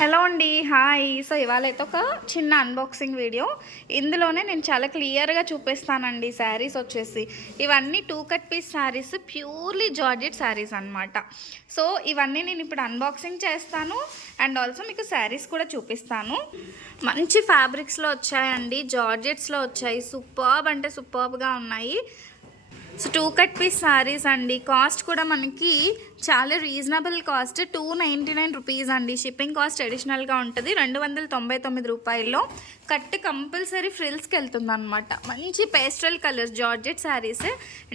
Hello అండి hi so ఇవాళ అయితే ఒక చిన్న అన్బాక్సింగ్ వీడియో ఇందులోనే నేను చాలా క్లియర్గా చూపిస్తానండి శారీస్ వచ్చేసి. ఇవన్నీ two cut piece saris purely georgette saris అనమాట సో ఇవన్నీ నేను ఇప్పుడు అన్బాక్సింగ్ చేస్తాను. అండ్ ఆల్సో మీకు శారీస్ కూడా చూపిస్తాను. మంచి ఫ్యాబ్రిక్స్లో వచ్చాయండి. జార్జెట్స్లో వచ్చాయి. సూపర్బ్ అంటే సూపర్బ్గా ఉన్నాయి. So two cut piece saris అండి. కాస్ట్ కూడా మనకి చాలా reasonable cost two ninety nine rupees అండి షిప్పింగ్ కాస్ట్ అడిషనల్గా ఉంటుంది. రెండు వందల తొంభై తొమ్మిది రూపాయల్లో కట్ కంపల్సరీ ఫ్రిల్స్కి వెళ్తుంది అనమాట మంచి pastel colours georgette saris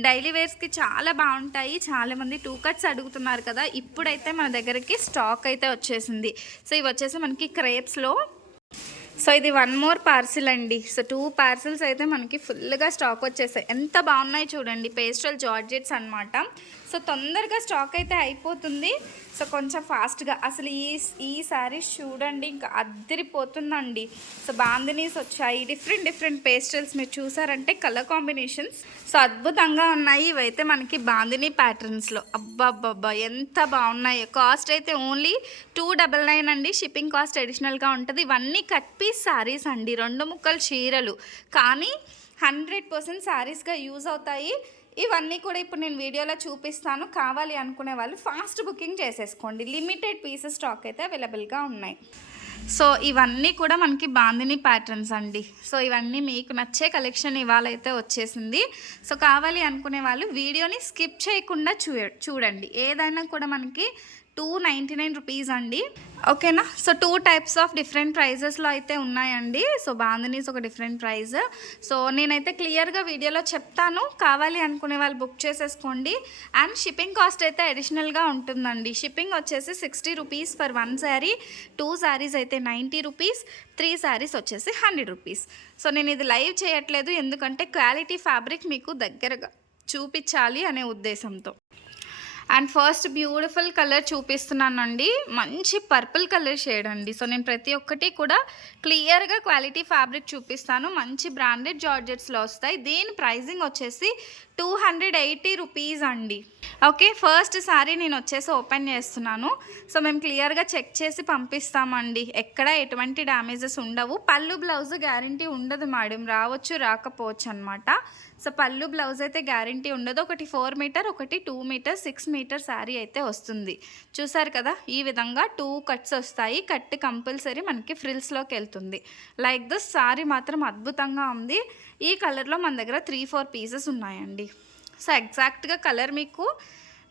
daily వేర్స్కి చాలా బాగుంటాయి. చాలామంది టూ కట్స్ అడుగుతున్నారు కదా. ఇప్పుడైతే మన దగ్గరికి స్టాక్ అయితే వచ్చేసింది. సో ఇవి వచ్చేసి మనకి క్రేప్స్లో సో ఇది వన్ మోర్ పార్సిల్ అండి. సో టూ పార్సిల్స్ అయితే మనకి ఫుల్గా స్టాక్ వచ్చేసాయి. ఎంత బాగున్నాయి చూడండి. పేస్టల్ జార్జెట్స్ అన్నమాట. సో తొందరగా స్టాక్ అయితే అయిపోతుంది. సో కొంచెం ఫాస్ట్గా అసలు ఈ ఈ శారీస్ చూడండి ఇంకా అద్దరిపోతుందండి సో బాందినీస్ వచ్చాయి. డిఫరెంట్ డిఫరెంట్ పేస్టల్స్ మీరు చూసారంటే కలర్ కాంబినేషన్స్ సో అద్భుతంగా ఉన్నాయి. ఇవైతే మనకి బాందినీ ప్యాటర్న్స్లో అబ్బాబ్బాబ్బా ఎంత బాగున్నాయో. కాస్ట్ అయితే ఓన్లీ టూ డబల్ నైన్ అండి. షిప్పింగ్ కాస్ట్ అడిషనల్గా ఉంటుంది. ఇవన్నీ కట్ పీస్ శారీస్ అండి. రెండు ముక్కలు చీరలు. కానీ హండ్రెడ్ పర్సెంట్ శారీస్గా యూజ్ అవుతాయి. ఇవన్నీ కూడా ఇప్పుడు నేను వీడియోలో చూపిస్తాను. కావాలి అనుకునే వాళ్ళు ఫాస్ట్ బుకింగ్ చేసేసుకోండి. లిమిటెడ్ పీసెస్ స్టాక్ అయితే అవైలబుల్గా ఉన్నాయి. సో ఇవన్నీ కూడా మనకి బాందిని ప్యాటర్న్స్ అండి. సో ఇవన్నీ మీకు నచ్చే కలెక్షన్ ఇవాళ అయితే వచ్చేసింది. సో కావాలి అనుకునే వాళ్ళు వీడియోని స్కిప్ చేయకుండా చూ చూడండి. ఏదైనా కూడా మనకి టూ నైంటీ నైన్ రూపీస్ అండి. ఓకేనా? So two types of different ప్రైజెస్లో అయితే ఉన్నాయండి. సో బాందనీస్ ఒక డిఫరెంట్ ప్రైజ్. సో నేనైతే క్లియర్గా వీడియోలో చెప్తాను. కావాలి అనుకునే వాళ్ళు బుక్ చేసేసుకోండి. అండ్ షిప్పింగ్ కాస్ట్ అయితే అడిషనల్గా ఉంటుందండి. షిప్పింగ్ వచ్చేసి sixty rupees for one sari. Two saris అయితే నైంటీ రూపీస్. త్రీ శారీస్ వచ్చేసి హండ్రెడ్ రూపీస్. సో నేను ఇది లైవ్ చేయట్లేదు. ఎందుకంటే క్వాలిటీ ఫ్యాబ్రిక్ మీకు దగ్గరగా చూపించాలి అనే ఉద్దేశంతో. అండ్ ఫస్ట్ బ్యూటిఫుల్ కలర్ చూపిస్తున్నానండి. మంచి పర్పుల్ కలర్ షేడ్ అండి. సో నేను ప్రతి ఒక్కటి కూడా క్లియర్గా క్వాలిటీ ఫ్యాబ్రిక్ చూపిస్తాను. మంచి బ్రాండెడ్ జార్జెట్స్లో వస్తాయి. దీని ప్రైజింగ్ వచ్చేసి టూ హండ్రెడ్ ఎయిటీ రూపీస్ అండి. ఓకే ఫస్ట్ సారీ నేను వచ్చేసి ఓపెన్ చేస్తున్నాను. సో మేము క్లియర్గా చెక్ చేసి పంపిస్తామండి. ఎక్కడ ఎటువంటి డ్యామేజెస్ ఉండవు. పళ్ళు బ్లౌజ్ గ్యారంటీ ఉండదు మేడం. రావచ్చు రాకపోవచ్చు అనమాట సో పళ్ళు బ్లౌజ్ అయితే గ్యారంటీ ఉండదు. ఒకటి ఫోర్ మీటర్ ఒకటి two metre six metre sari అయితే వస్తుంది. చూసారు కదా ఈ విధంగా టూ కట్స్ వస్తాయి. కట్ కంపల్సరీ మనకి ఫ్రిల్స్లోకి వెళ్తుంది. లైక్ దిస్ శారీ మాత్రం అద్భుతంగా ఉంది. ఈ కలర్లో మన దగ్గర త్రీ ఫోర్ పీసెస్ ఉన్నాయండి. సో ఎగ్జాక్ట్గా కలర్ మీకు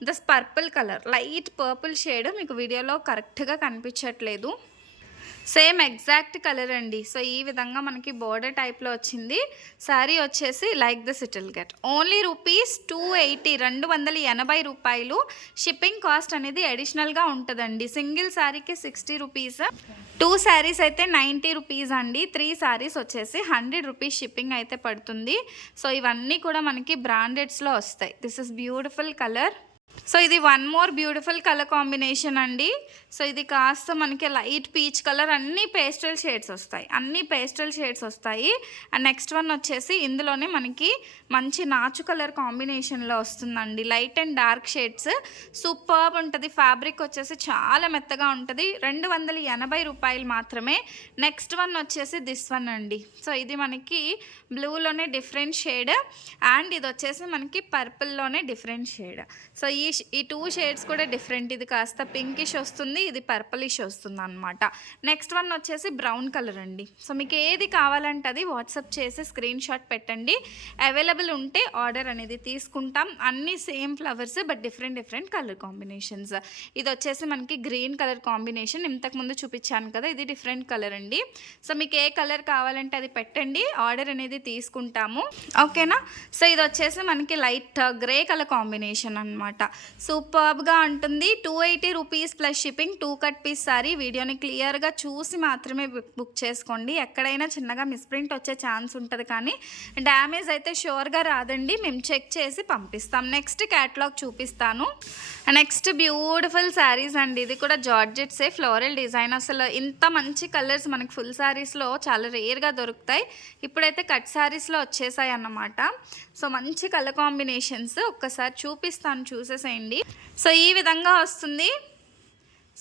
this purple colour light purple shade మీకు వీడియోలో కరెక్ట్గా కనిపించట్లేదు. సేమ్ ఎగ్జాక్ట్ కలర్ అండి. సో ఈ విధంగా మనకి బోర్డర్ టైప్లో వచ్చింది. శారీ వచ్చేసి like the settle get. Only rupees two eighty రెండు వందల ఎనభై రూపాయలు. షిప్పింగ్ కాస్ట్ అనేది అడిషనల్గా ఉంటుందండి. సింగిల్ శారీకి సిక్స్టీ రూపీస్. టూ శారీస్ అయితే నైంటీ రూపీస్ అండి. త్రీ శారీస్ వచ్చేసి హండ్రెడ్ రూపీస్ షిప్పింగ్ అయితే పడుతుంది. సో ఇవన్నీ కూడా మనకి బ్రాండెడ్స్లో వస్తాయి. This is beautiful colour. So ఇది one more beautiful colour combination అండి. సో ఇది కాస్త మనకి లైట్ పీచ్ కలర్ అన్ని పేస్టల్ షేడ్స్ వస్తాయి. అన్ని పేస్టల్ షేడ్స్ వస్తాయి. అండ్ నెక్స్ట్ వన్ వచ్చేసి ఇందులోనే మనకి మంచి నాచు కలర్ కాంబినేషన్లో వస్తుందండి. Light and dark shades. Superb ఉంటుంది. ఫ్యాబ్రిక్ వచ్చేసి చాలా మెత్తగా ఉంటుంది. రెండు వందల ఎనభై రూపాయలు మాత్రమే. నెక్స్ట్ వన్ వచ్చేసి దిస్ వన్ అండి. సో ఇది మనకి బ్లూలోనే డిఫరెంట్ షేడ్. అండ్ ఇది వచ్చేసి మనకి పర్పుల్లోనే డిఫరెంట్ షేడ్. సో ఈ ఈ టూ షేడ్స్ కూడా డిఫరెంట్. ఇది కాస్త పింకిష్ వస్తుంది. ఇది పర్పలిష్ వస్తుంది అనమాట నెక్స్ట్ వన్ వచ్చేసి బ్రౌన్ కలర్ అండి. సో మీకు ఏది కావాలంటే అది వాట్సాప్ చేసి స్క్రీన్ షాట్ పెట్టండి. అవైలబుల్ ఉంటే ఆర్డర్ అనేది తీసుకుంటాం. అన్ని same flowers but different different colour combinations ఇది వచ్చేసి మనకి గ్రీన్ కలర్ కాంబినేషన్ ఇంతకుముందు చూపించాను కదా ఇది డిఫరెంట్ కలర్ అండి. సో మీకు ఏ కలర్ కావాలంటే అది పెట్టండి. ఆర్డర్ అనేది తీసుకుంటాము. ఓకేనా సో ఇది వచ్చేసి మనకి లైట్ గ్రే కలర్ కాంబినేషన్ అనమాట సూపర్గా ఉంటుంది. Two eighty rupees plus shipping two cut piece sari వీడియోని క్లియర్గా చూసి మాత్రమే బుక్ బుక్ చేసుకోండి. ఎక్కడైనా చిన్నగా మిస్ప్రింట్ వచ్చే ఛాన్స్ ఉంటుంది కానీ డ్యామేజ్ అయితే షూర్గా రాదండి. మేము చెక్ చేసి పంపిస్తాం. నెక్స్ట్ క్యాటలాగ్ చూపిస్తాను. నెక్స్ట్ బ్యూటిఫుల్ శారీస్ అండి. ఇది కూడా జార్జెట్సే ఫ్లోరల్ డిజైన్. అసలు ఇంత మంచి కలర్స్ మనకి ఫుల్ శారీస్లో చాలా రేర్గా దొరుకుతాయి. ఇప్పుడైతే కట్ శారీస్లో వచ్చేసాయి అన్నమాట. సో మంచి కలర్ కాంబినేషన్స్. ఒక్కసారి చూపిస్తాను చూసేసేయండి. సో ఈ విధంగా వస్తుంది.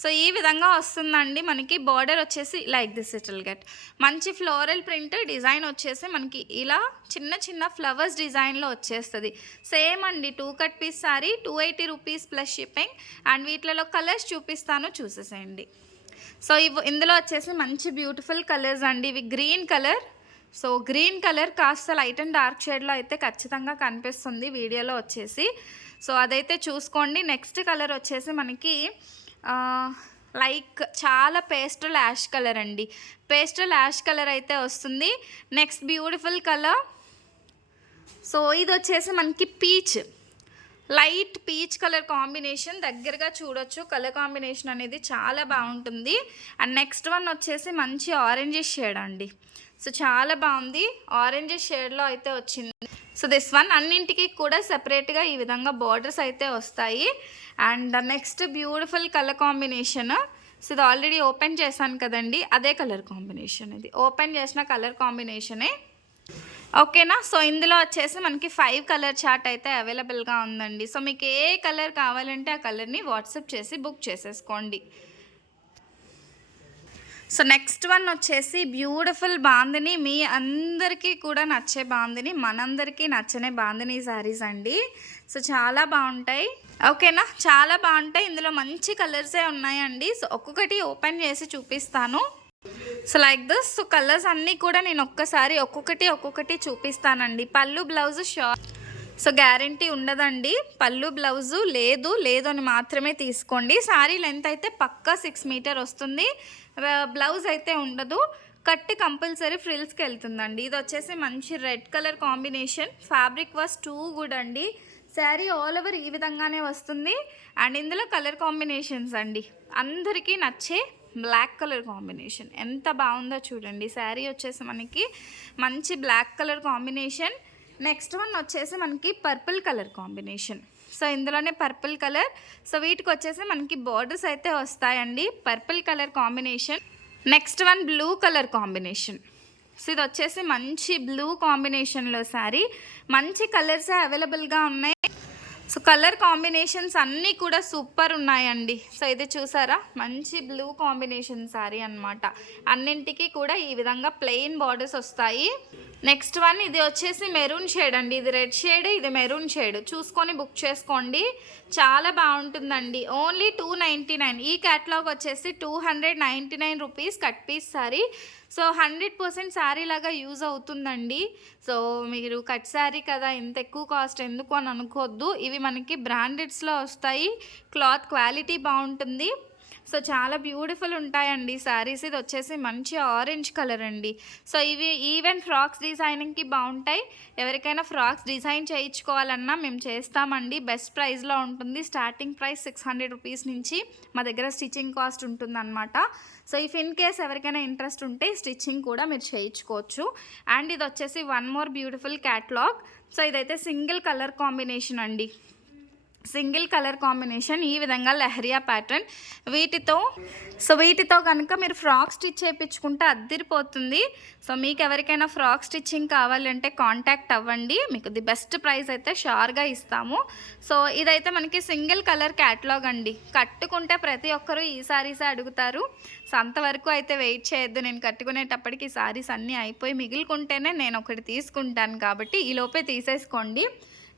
సో ఈ విధంగా వస్తుందండి. మనకి బార్డర్ వచ్చేసి like this it will get మంచి ఫ్లోరల్ ప్రింట్ డిజైన్ వచ్చేసి మనకి ఇలా చిన్న చిన్న ఫ్లవర్స్ డిజైన్లో వచ్చేస్తుంది. సేమ్ అండి two cut piece sari two eighty rupees plus shipping and వీటిలో కలర్స్ చూపిస్తాను చూసేసేయండి. సో ఇవి ఇందులో వచ్చేసి మంచి బ్యూటిఫుల్ కలర్స్ అండి. ఇవి green colour so green colour కాస్త లైట్ అండ్ డార్క్ షేడ్లో అయితే ఖచ్చితంగా కనిపిస్తుంది వీడియోలో వచ్చేసి. సో అదైతే చూసుకోండి. నెక్స్ట్ కలర్ వచ్చేసి మనకి లైక్ చాలా పేస్టల్ యాష్ కలర్ అండి. పేస్టల్ యాష్ కలర్ అయితే వస్తుంది. Next beautiful colour. సో ఇది వచ్చేసి మనకి peach. Light peach colour combination. దగ్గరగా చూడొచ్చు. కలర్ కాంబినేషన్ అనేది చాలా బాగుంటుంది. అండ్ నెక్స్ట్ వన్ వచ్చేసి మంచి ఆరెంజ్ షేడ్ అండి. సో చాలా బాగుంది. ఆరెంజ్ షేడ్లో అయితే వచ్చింది. సో దిస్ వన్ అన్నింటికి కూడా సెపరేట్గా ఈ విధంగా బార్డర్స్ అయితే వస్తాయి. And next beautiful colour combination so ఇది ఆల్రెడీ ఓపెన్ చేశాను కదండి. అదే కలర్ కాంబినేషన్ ఇది. ఓపెన్ చేసిన కలర్ కాంబినేషనే ఓకేనా సో ఇందులో వచ్చేసి మనకి ఫైవ్ కలర్ చార్ట్ అయితే అవైలబుల్గా ఉందండి. సో మీకు ఏ కలర్ కావాలంటే ఆ కలర్ని వాట్సాప్ చేసి బుక్ చేసేసుకోండి. సో నెక్స్ట్ వన్ వచ్చేసి బ్యూటిఫుల్ బాందిని మీ అందరికీ కూడా నచ్చే బాందిని మనందరికీ నచ్చనే బాందిని శారీస్ అండి. సో చాలా బాగుంటాయి. ఓకేనా? చాలా బాగుంటాయి. ఇందులో మంచి కలర్సే ఉన్నాయండి. సో ఒక్కొక్కటి ఓపెన్ చేసి చూపిస్తాను. So like this. So colours అన్నీ కూడా నేను ఒక్కసారి ఒక్కొక్కటి ఒక్కొక్కటి చూపిస్తానండి. పళ్ళు బ్లౌజ్ షార్ట్ సో గ్యారంటీ ఉండదండి. పళ్ళు బ్లౌజు లేదు లేదు అని మాత్రమే తీసుకోండి. శారీ లెంత్ అయితే పక్కా సిక్స్ మీటర్ వస్తుంది. బ్లౌజ్ అయితే ఉండదు. కట్ కంపల్సరీ ఫ్రిల్స్కి వెళ్తుందండి. ఇది వచ్చేసి మంచి red colour combination. Fabric was too good అండి. శారీ ఆల్ ఓవర్ ఈ విధంగానే వస్తుంది. అండ్ ఇందులో కలర్ కాంబినేషన్స్ అండి. అందరికీ నచ్చే బ్లాక్ కలర్ కాంబినేషన్. ఎంత బాగుందో చూడండి. శారీ వచ్చేసి మనకి మంచి black colour combination. Next one వచ్చేసి మనకి పర్పుల్ కలర్ కాంబినేషన్. సో ఇందులోనే పర్పుల్ కలర్. సో వీటికి వచ్చేసి మనకి బార్డర్స్ అయితే వస్తాయండి. Purple colour combination. Next one blue colour combination. So ఇది వచ్చేసి మంచి బ్లూ కాంబినేషన్లో శారీ. మంచి కలర్సే అవైలబుల్గా ఉన్నాయి. సో కలర్ కాంబినేషన్స్ అన్నీ కూడా సూపర్ ఉన్నాయండి. సో ఇది చూసారా? మంచి బ్లూ కాంబినేషన్ శారీ అన్నమాట. అన్నింటికి కూడా ఈ విధంగా ప్లెయిన్ బార్డర్స్ వస్తాయి. నెక్స్ట్ వన్ ఇది వచ్చేసి మెరూన్ షేడ్ అండి. ఇది రెడ్ షేడ్ ఇది మెరూన్ షేడ్. చూసుకొని బుక్ చేసుకోండి. చాలా బాగుంటుందండి. Only two ninety nine. ఈ క్యాటలాగ్ వచ్చేసి two hundred ninety nine rupees cut piece sari so hundred percent sari లాగా యూజ్ అవుతుందండి. సో మీరు కట్ శారీ కదా ఇంత ఎక్కువ కాస్ట్ ఎందుకు అని అనుకోవద్దు ఇవి మనకి బ్రాండెడ్స్లో వస్తాయి. క్లాత్ క్వాలిటీ బాగుంటుంది. సో చాలా బ్యూటిఫుల్ ఉంటాయండి శారీస్ ఇది వచ్చేసి మంచి ఆరెంజ్ కలర్ అండి. సో ఇవి ఈవెన్ ఫ్రాక్స్ డిజైనింగ్కి బాగుంటాయి. ఎవరికైనా ఫ్రాక్స్ డిజైన్ చేయించుకోవాలన్నా మేము చేస్తామండి. బెస్ట్ ప్రైస్లో ఉంటుంది. Starting price six hundred rupees నుంచి మా దగ్గర స్టిచ్చింగ్ కాస్ట్ ఉంటుందన్నమాట. సో ఇఫ్ ఇన్ కేస్ ఎవరికైనా ఇంట్రెస్ట్ ఉంటే స్టిచ్చింగ్ కూడా మీరు చేయించుకోవచ్చు. అండ్ ఇది వచ్చేసి one more beautiful catalogue. So ఇదైతే సింగిల్ కలర్ కాంబినేషన్ అండి. సింగిల్ కలర్ కాంబినేషన్ ఈ విధంగా లెహరియా ప్యాటర్న్. వీటితో సో వీటితో కనుక మీరు ఫ్రాక్ స్టిచ్ చేయించుకుంటే అద్దరిపోతుంది. సో మీకు ఎవరికైనా ఫ్రాక్ స్టిచ్చింగ్ కావాలంటే కాంటాక్ట్ అవ్వండి. మీకు ది బెస్ట్ ప్రైస్ అయితే షార్గా ఇస్తాము. సో ఇదైతే మనకి సింగిల్ కలర్ క్యాటలాగ్ అండి. కట్టుకుంటే ప్రతి ఒక్కరూ ఈ సారీసే అడుగుతారు. సో అంతవరకు అయితే వెయిట్ చేయొద్దు. నేను కట్టుకునేటప్పటికి ఈ సారీస్ అన్నీ అయిపోయి మిగులుకుంటేనే నేను ఒకటి తీసుకుంటాను కాబట్టి ఈ లోపే తీసేసుకోండి.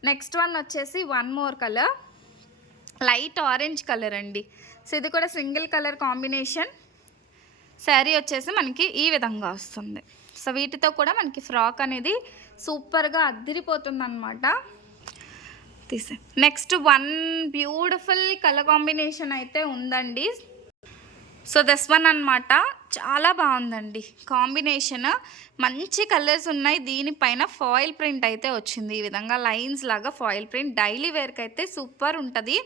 నెక్స్ట్ వన్ వచ్చేసి one more colour. Light orange colour అండి. సో ఇది కూడా సింగిల్ కలర్ కాంబినేషన్. శారీ వచ్చేసి మనకి ఈ విధంగా వస్తుంది. సో వీటితో కూడా మనకి ఫ్రాక్ అనేది సూపర్గా అద్దిరిపోతుంది అనమాట తీసే. Next one beautiful colour combination అయితే ఉందండి. సో దిస్ వన్ అనమాట చాలా బాగుందండి. కాంబినేషన్ మంచి కలర్స్ ఉన్నాయి. దీనిపైన ఫాయిల్ ప్రింట్ అయితే వచ్చింది. ఈ విధంగా లైన్స్ లాగా ఫాయిల్ ప్రింట్ డైలీ వేర్కి అయితే సూపర్ ఉంటుంది.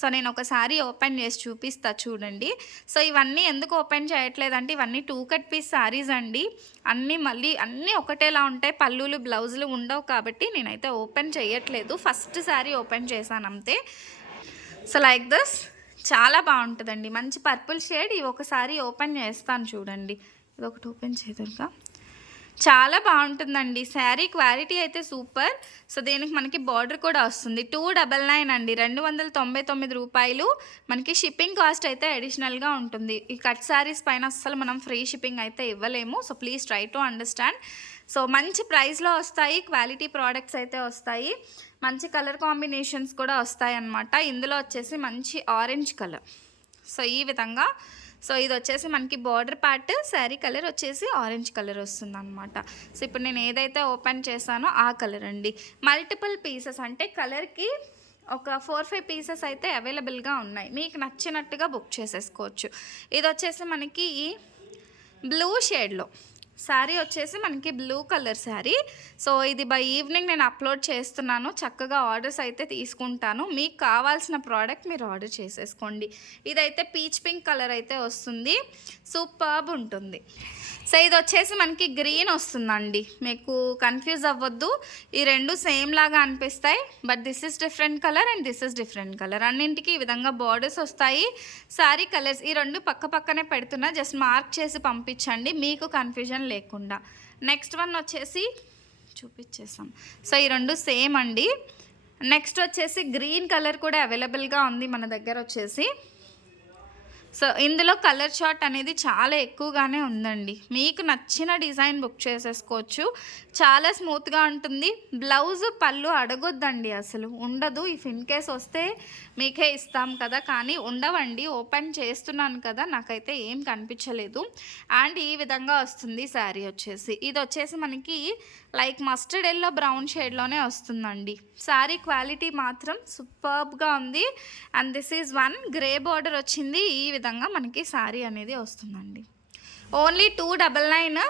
సో నేను ఒకసారి ఓపెన్ చేసి చూపిస్తా చూడండి. సో ఇవన్నీ ఎందుకు ఓపెన్ చేయట్లేదంటే ఇవన్నీ టూ కట్ పీస్ శారీస్ అండి. అన్నీ మళ్ళీ అన్నీ ఒకటేలా ఉంటాయి. పళ్ళులు బ్లౌజులు ఉండవు కాబట్టి నేనైతే ఓపెన్ చేయట్లేదు. ఫస్ట్ శారీ ఓపెన్ చేశాను అంతే. So like this. చాలా బాగుంటుందండి. మంచి పర్పుల్ షేడ్ ఇవి ఒకసారి ఓపెన్ చేస్తాను చూడండి. ఇది ఒకటి ఓపెన్ చేయదురుగా చాలా బాగుంటుందండి. శారీ క్వాలిటీ అయితే సూపర్. సో దీనికి మనకి బార్డర్ కూడా వస్తుంది. టూ డబల్ నైన్ అండి. రెండు వందల తొంభై తొమ్మిది రూపాయలు. మనకి షిప్పింగ్ కాస్ట్ అయితే అడిషనల్గా ఉంటుంది. ఈ కట్ శారీస్ పైన అస్సలు మనం ఫ్రీ షిప్పింగ్ అయితే ఇవ్వలేము. So please try to understand. So మంచి ప్రైస్లో వస్తాయి క్వాలిటీ ప్రోడక్ట్స్ అయితే వస్తాయి. మంచి కలర్ కాంబినేషన్స్ కూడా వస్తాయి అన్నమాట. ఇందులో వచ్చేసి మంచి ఆరెంజ్ కలర్. సో ఈ విధంగా సో ఇది వచ్చేసి మనకి బార్డర్ పార్ట్ శారీ కలర్ వచ్చేసి ఆరెంజ్ కలర్ వస్తుంది అనమాట సో ఇప్పుడు నేను ఏదైతే ఓపెన్ చేశానో ఆ కలర్ అండి. మల్టిపుల్ పీసెస్ అంటే కలర్కి ఒక ఫోర్ ఫైవ్ పీసెస్ అయితే అవైలబుల్గా ఉన్నాయి. మీకు నచ్చినట్టుగా బుక్ చేసేసుకోవచ్చు. ఇది వచ్చేసి మనకి ఈ బ్లూ షేడ్లో. శారీ వచ్చేసి మనకి బ్లూ కలర్ శారీ. సో ఇది బై ఈవినింగ్ నేను అప్లోడ్ చేస్తున్నాను. చక్కగా ఆర్డర్స్ అయితే తీసుకుంటాను. మీకు కావాల్సిన ప్రోడక్ట్ మీరు ఆర్డర్ చేసేసుకోండి. ఇదైతే పీచ్ పింక్ కలర్ అయితే వస్తుంది. సూపర్బ్ ఉంటుంది. సో ఇది వచ్చేసి మనకి గ్రీన్ వస్తుందండి. మీకు కన్ఫ్యూజ్ అవ్వద్దు. ఈ రెండు సేమ్ లాగా అనిపిస్తాయి. But this is different colour and this is different colour అన్నింటికి ఈ విధంగా బార్డర్స్ వస్తాయి. సారీ కలర్స్ ఈ రెండు పక్క పక్కనే పెడుతున్నా. జస్ట్ మార్క్ చేసి పంపించండి. మీకు కన్ఫ్యూజన్ లేకుండా. నెక్స్ట్ వన్ వచ్చేసి చూపించేసాం సో ఈ రెండు సేమ్ అండి. నెక్స్ట్ వచ్చేసి గ్రీన్ కలర్ కూడా అవైలబుల్గా ఉంది మన దగ్గర వచ్చేసి. సో ఇందులో కలర్ షార్ట్ అనేది చాలా ఎక్కువగానే ఉందండి. మీకు నచ్చిన డిజైన్ బుక్ చేసేసుకోవచ్చు. చాలా స్మూత్గా ఉంటుంది. బ్లౌజ్ పళ్ళు అడగొద్దండి అసలు. ఉండదు. ఇఫ్ ఇన్ కేస్ వస్తే మీకే ఇస్తాం కదా. కానీ ఉండవండి. ఓపెన్ చేస్తున్నాను కదా. నాకైతే ఏం కనిపించలేదు. అండ్ ఈ విధంగా వస్తుంది శారీ వచ్చేసి. ఇది వచ్చేసి మనకి లైక్ మస్టర్డ్ ఎల్లో బ్రౌన్ షేడ్లోనే వస్తుందండి. శారీ క్వాలిటీ మాత్రం సూపర్బ్గా ఉంది. And this is one grey border వచ్చింది. ఈ విధంగా మనకి శారీ అనేది వస్తుందండి. ఓన్లీ టూ డబల్ నైన్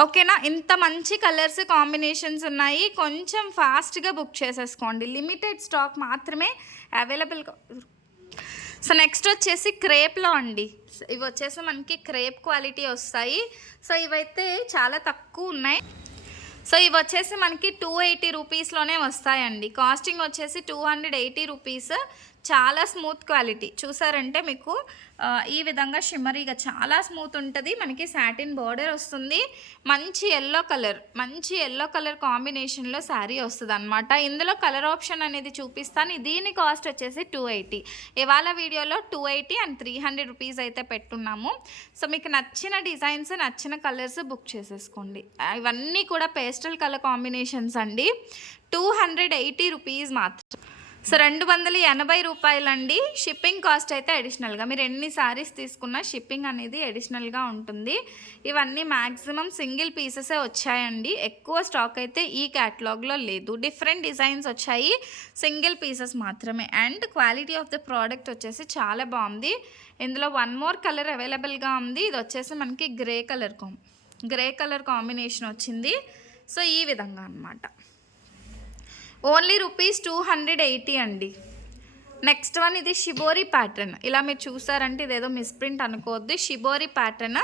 ఓకేనా ఇంత మంచి కలర్స్ కాంబినేషన్స్ ఉన్నాయి. కొంచెం ఫాస్ట్గా బుక్ చేసేసుకోండి. లిమిటెడ్ స్టాక్ మాత్రమే అవైలబుల్ సో నెక్స్ట్ వచ్చేసి క్రేప్లో అండి. ఇవి వచ్చేసి మనకి క్రేప్ క్వాలిటీ వస్తాయి. సో ఇవైతే చాలా తక్కువ ఉన్నాయి. సో ఇవి వచ్చేసి మనకి టూ ఎయిటీ రూపీస్లోనే వస్తాయండి. కాస్టింగ్ వచ్చేసి టూ హండ్రెడ్ ఎయిటీ రూపీస్ చాలా స్మూత్ క్వాలిటీ. చూసారంటే మీకు ఈ విధంగా షిమ్మరీగా చాలా స్మూత్ ఉంటుంది. మనకి సాటిన్ బార్డర్ వస్తుంది. మంచి ఎల్లో కలర్ మంచి ఎల్లో కలర్ కాంబినేషన్లో శారీ వస్తుంది అనమాట ఇందులో కలర్ ఆప్షన్ అనేది చూపిస్తాను. దీని కాస్ట్ వచ్చేసి టూ ఎయిటీ ఇవాళ వీడియోలో two eighty and three hundred rupees అయితే పెట్టున్నాము. సో మీకు నచ్చిన డిజైన్స్ నచ్చిన కలర్స్ బుక్ చేసేసుకోండి. ఇవన్నీ కూడా పేస్టల్ కలర్ కాంబినేషన్స్ అండి. టూ హండ్రెడ్ ఎయిటీ రూపీస్ మాత్రం. సో రెండు వందల ఎనభై రూపాయలండి. షిప్పింగ్ కాస్ట్ అయితే అడిషనల్గా మీరు ఎన్ని సారీస్ తీసుకున్నా షిప్పింగ్ అనేది అడిషనల్గా ఉంటుంది. ఇవన్నీ మ్యాక్సిమం సింగిల్ పీసెసే వచ్చాయండి. ఎక్కువ స్టాక్ అయితే ఈ క్యాటలాగ్లో లేదు. డిఫరెంట్ డిజైన్స్ వచ్చాయి. సింగిల్ పీసెస్ మాత్రమే. And quality of the product వచ్చేసి చాలా బాగుంది. ఇందులో వన్ మోర్ కలర్ అవైలబుల్గా ఉంది. ఇది వచ్చేసి మనకి grey colour com grey colour combination వచ్చింది. సో ఈ విధంగా అన్నమాట. Only rupees two hundred eighty అండి. నెక్స్ట్ వన్ ఇది షిబోరి ప్యాటర్న్. ఇలా మీరు చూసారంటే ఇదేదో మిస్ప్రింట్ అనుకోవద్దు. Shibori pattern.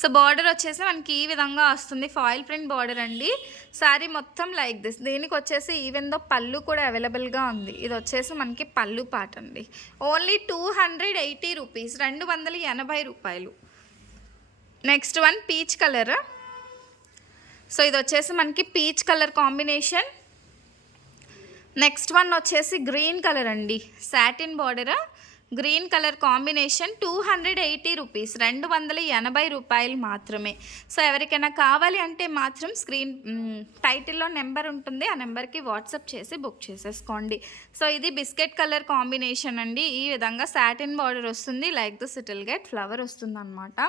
సో బార్డర్ వచ్చేసి మనకి ఈ విధంగా వస్తుంది. ఫాయిల్ ప్రింట్ బార్డర్ అండి. శారీ మొత్తం లైక్ దిస్. దీనికి వచ్చేసి ఈవెన్ దో పళ్ళు కూడా అవైలబుల్గా ఉంది. ఇది వచ్చేసి మనకి పళ్ళు పాట అండి. Only two hundred eighty rupees. రెండు వందల ఎనభై రూపాయలు. Next one peach colour. So ఇది వచ్చేసి మనకి peach colour combination. Next one వచ్చేసి గ్రీన్ కలర్ అండి. Satin బార్డరా? Green colour combination two hundred eighty rupees. రెండు వందల ఎనభై రూపాయలు మాత్రమే. సో ఎవరికైనా కావాలి అంటే మాత్రం స్క్రీన్ టైటిల్లో నెంబర్ ఉంటుంది. ఆ నెంబర్కి వాట్సాప్ చేసి బుక్ చేసేసుకోండి. సో ఇది బిస్కెట్ కలర్ కాంబినేషన్ అండి. ఈ విధంగా సాటిన్ బార్డర్ వస్తుంది. Like the settle get flower వస్తుంది అనమాట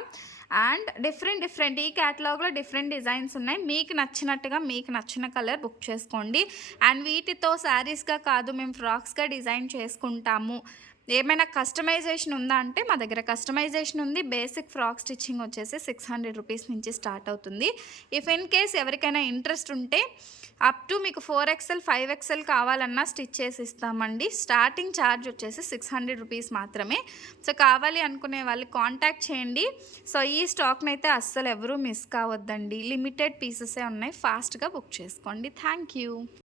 అండ్ డిఫరెంట్ డిఫరెంట్ ఈ క్యాటలాగ్లో డిఫరెంట్ డిజైన్స్ ఉన్నాయి. మీకు నచ్చినట్టుగా మీకు నచ్చిన కలర్ బుక్ చేసుకోండి. అండ్ వీటితో శారీస్గా కాదు మేము ఫ్రాక్స్గా డిజైన్ చేసుకుంటాము. ఏమైనా కస్టమైజేషన్ ఉందా అంటే మా దగ్గర కస్టమైజేషన్ ఉంది. బేసిక్ ఫ్రాక్ స్టిచ్చింగ్ వచ్చేసి సిక్స్ హండ్రెడ్ రూపీస్ నుంచి స్టార్ట్ అవుతుంది. ఇఫ్ ఇన్ కేస్ ఎవరికైనా ఇంట్రెస్ట్ ఉంటే అప్ టు మీకు ఫోర్ ఎక్స్ఎల్ ఫైవ్ ఎక్స్ఎల్ కావాలన్నా స్టిచ్ చేసి ఇస్తామండి. స్టార్టింగ్ ఛార్జ్ వచ్చేసి సిక్స్ హండ్రెడ్ రూపీస్ మాత్రమే. సో కావాలి అనుకునే వాళ్ళు కాంటాక్ట్ చేయండి. సో ఈ స్టాక్ని అయితే అస్సలు ఎవరూ మిస్ కావద్దండి. లిమిటెడ్ పీసెసే ఉన్నాయి. ఫాస్ట్గా బుక్ చేసుకోండి. Thank you